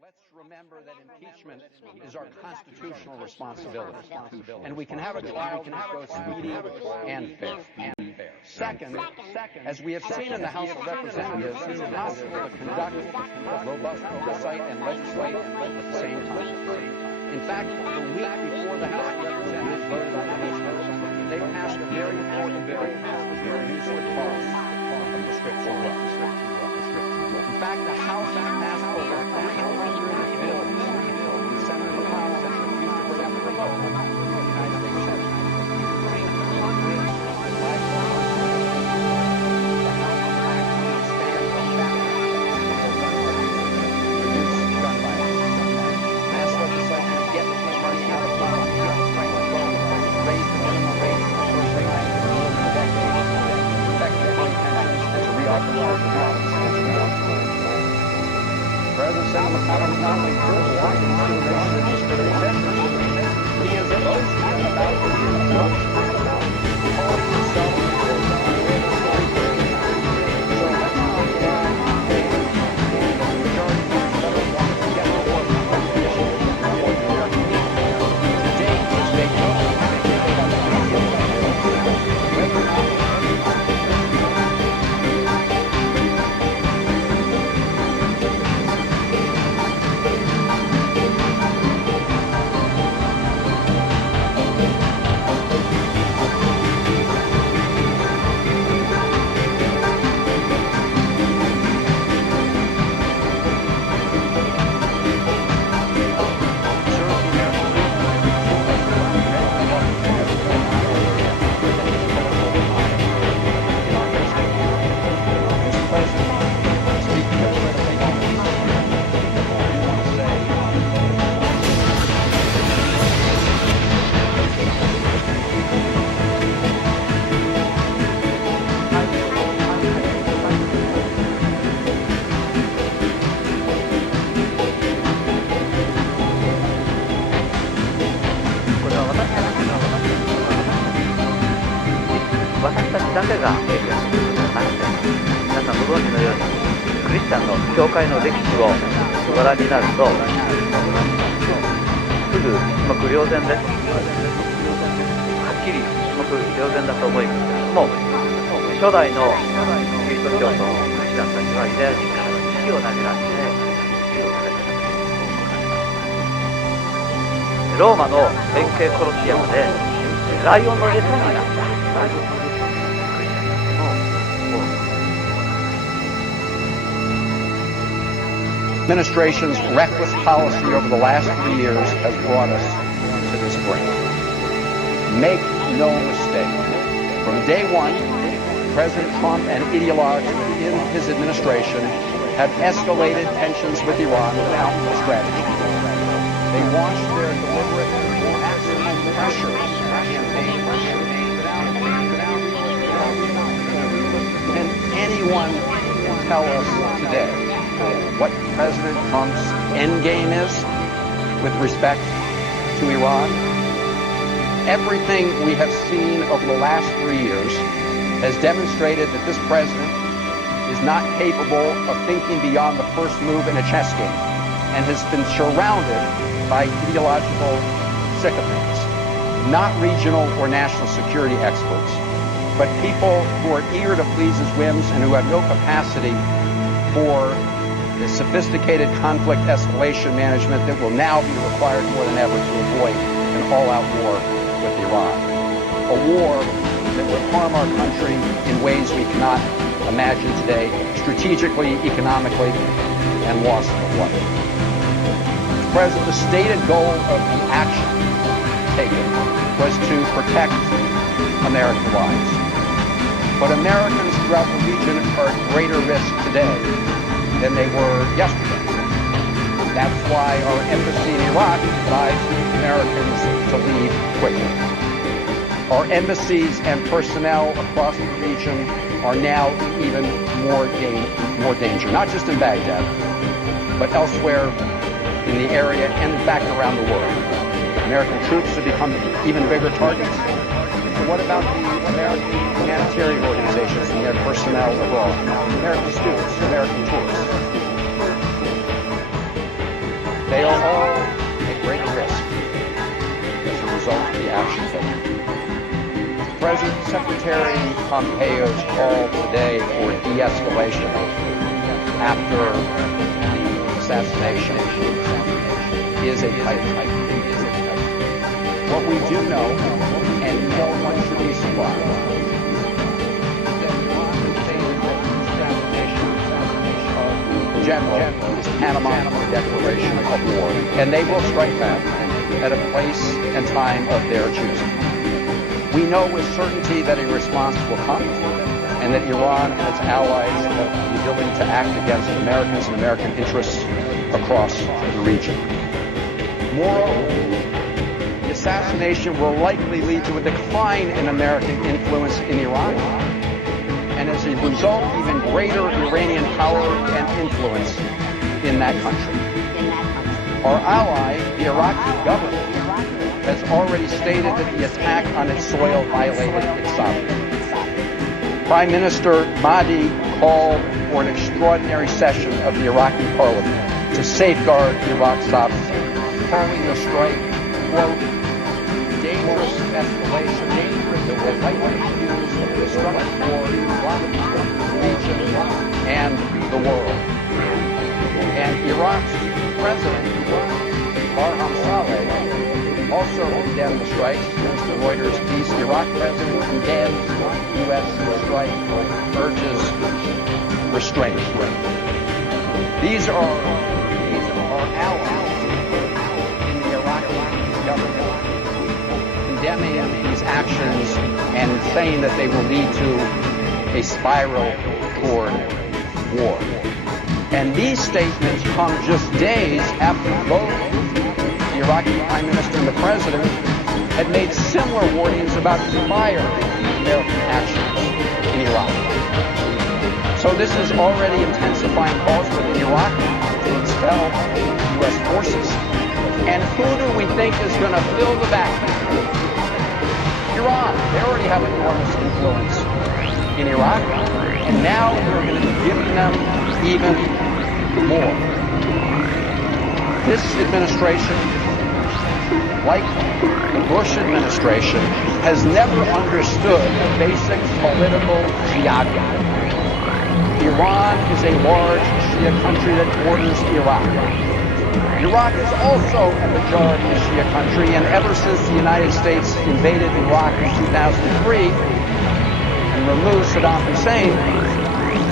Let's remember that impeachment is our constitutional responsibility. And we can have a trial that goes speedy and fair. Second, as we have seen in the House of Representatives, it's possible to conduct robust oversight and legislate at the same time. In fact, the week before the House of Representatives voted on impeachment, they passed a very important bill to reduce the cost of prescription drugs. In fact, the House passed over 300 bills. The Senate and the House refused to bring up the vote. The United States Senate. 教会の歴史をご覧になると、すぐ一目瞭然です。はっきり一目瞭然だと思いますけれども、初代のキリスト教徒のクリスチャンたちはユダヤ人から石を投げられて銃を撃たれた。ローマの円形コロシアムでライオンの餌になった。Administration's reckless policy over the last 3 years has brought us to this brink. Make no mistake. From day one, President Trump and ideologues within his administration have escalated tensions with Iran without strategy. They launched their deliberate maximum pressure campaign and anyone can tell us today what President Trump's endgame is with respect to Iran. Everything we have seen over the last 3 years has demonstrated that this president is not capable of thinking beyond the first move in a chess game and has been surrounded by ideological sycophants, not regional or national security experts, but people who are eager to please his whims and who have no capacity for the sophisticated conflict escalation management that will now be required more than ever to avoid an all-out war with Iran. A war that would harm our country in ways we cannot imagine today, strategically, economically, and loss of life. Mr. President, the stated goal of the action taken was to protect American lives. But Americans throughout the region are at greater risk today than they were yesterday. That's why our embassy in Iraq advised Americans to leave quickly. Our embassies and personnel across the region are now in even more danger, not just in Baghdad, but elsewhere in the area and in fact around the world. American troops have become even bigger targets. So what about the American humanitarian organizations and their personnel abroad? American students, American tourists. Secretary Pompeo's call today for de-escalation after the assassination is a pipe. What we do know, and no one should be surprised, is that Iran has stated that the assassination of the general is tantamount to a declaration of war, and they will strike back at a place and time of their choosing. We know with certainty that a response will come, and that Iran and its allies have the ability to act against Americans and American interests across the region. Moreover, the assassination will likely lead to a decline in American influence in Iran, and as a result, even greater Iranian power and influence in that country. Our ally, the Iraqi government, has already stated that the attack on its soil violated its sovereignty. Prime Minister Mahdi called for an extraordinary session of the Iraqi parliament to safeguard Iraq's sovereignty, calling the strike, quote, dangerous escalation that will likely use a destructive war in Iraq, the region, and the world. And Iraq's president, Barham Saleh, also condemned the strikes. Against the Reuters piece, the Iraq president condemns U.S. strike, urges restraint. These are our allies in the Iraqi government condemning these actions and saying that they will lead to a spiral toward war. And these statements come just days after both the Iraqi Prime Minister and the President had made similar warnings about prior American actions in Iraq. So this is already intensifying calls within Iraq to expel U.S. forces. And who do we think is going to fill the vacuum? Iran. They already have enormous influence in Iraq, and now we're going to be giving them even more. This administration, like the Bush administration, has never understood basic political geography. Iran is a large Shia country that borders Iraq. Iraq is also a majority Shia country, and ever since the United States invaded Iraq in 2003 and removed Saddam Hussein,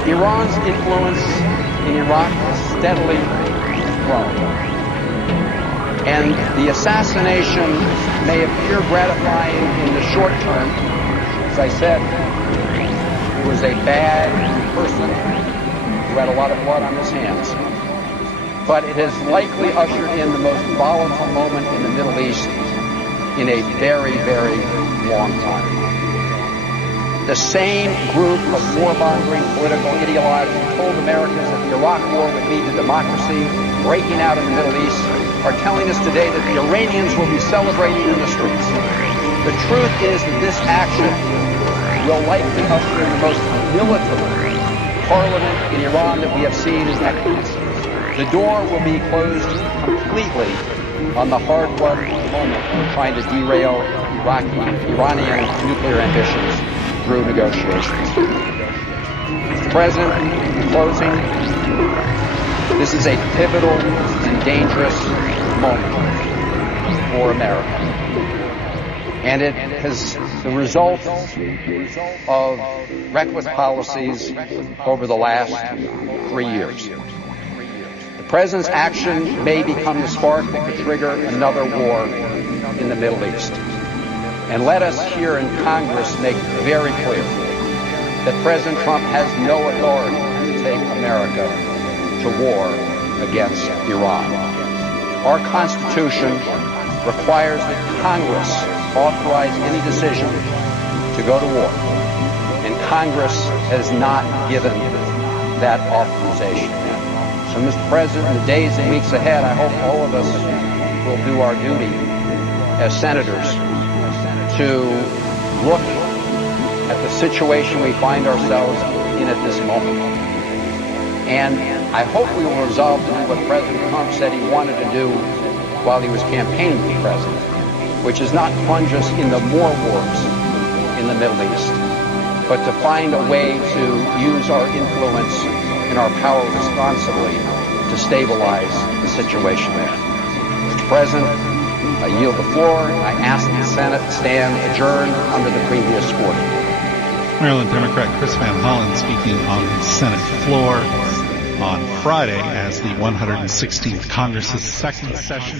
Iran's influence in Iraq has steadily grown. And the assassination may appear gratifying in the short term. As I said, he was a bad person who had a lot of blood on his hands. But it has likely ushered in the most volatile moment in the Middle East in a very, very long time. The same group of war-mongering political ideologues who told Americans that the Iraq War would lead to democracy breaking out in the Middle East are telling us today that the Iranians will be celebrating in the streets. The truth is that this action will likely usher in the most militant parliament in Iran that we have seen in decades. The door will be closed completely on the hard-won moment of trying to derail Iranian nuclear ambitions through negotiations. Mr. President, in closing, this is a pivotal and dangerous moment for America. And it is the result of reckless policies over the last 3 years. The President's action may become the spark that could trigger another war in the Middle East. And let us here in Congress make very clear that President Trump has no authority to take America to war against Iran. Our Constitution requires that Congress authorize any decision to go to war. And Congress has not given that authorization. So, Mr. President, in the days and weeks ahead, I hope all of us will do our duty as senators to look at the situation we find ourselves in at this moment. And I hope we will resolve to do what President Trump said he wanted to do while he was campaigning for president, which is not plunge us in the Moor Wars in the Middle East, but to find a way to use our influence and our power responsibly to stabilize the situation there. Mr. President, I yield the floor. I ask the Senate stand adjourned under the previous order. Maryland Democrat Chris Van Hollen speaking on the Senate floor on Friday as the 116th Congress's second session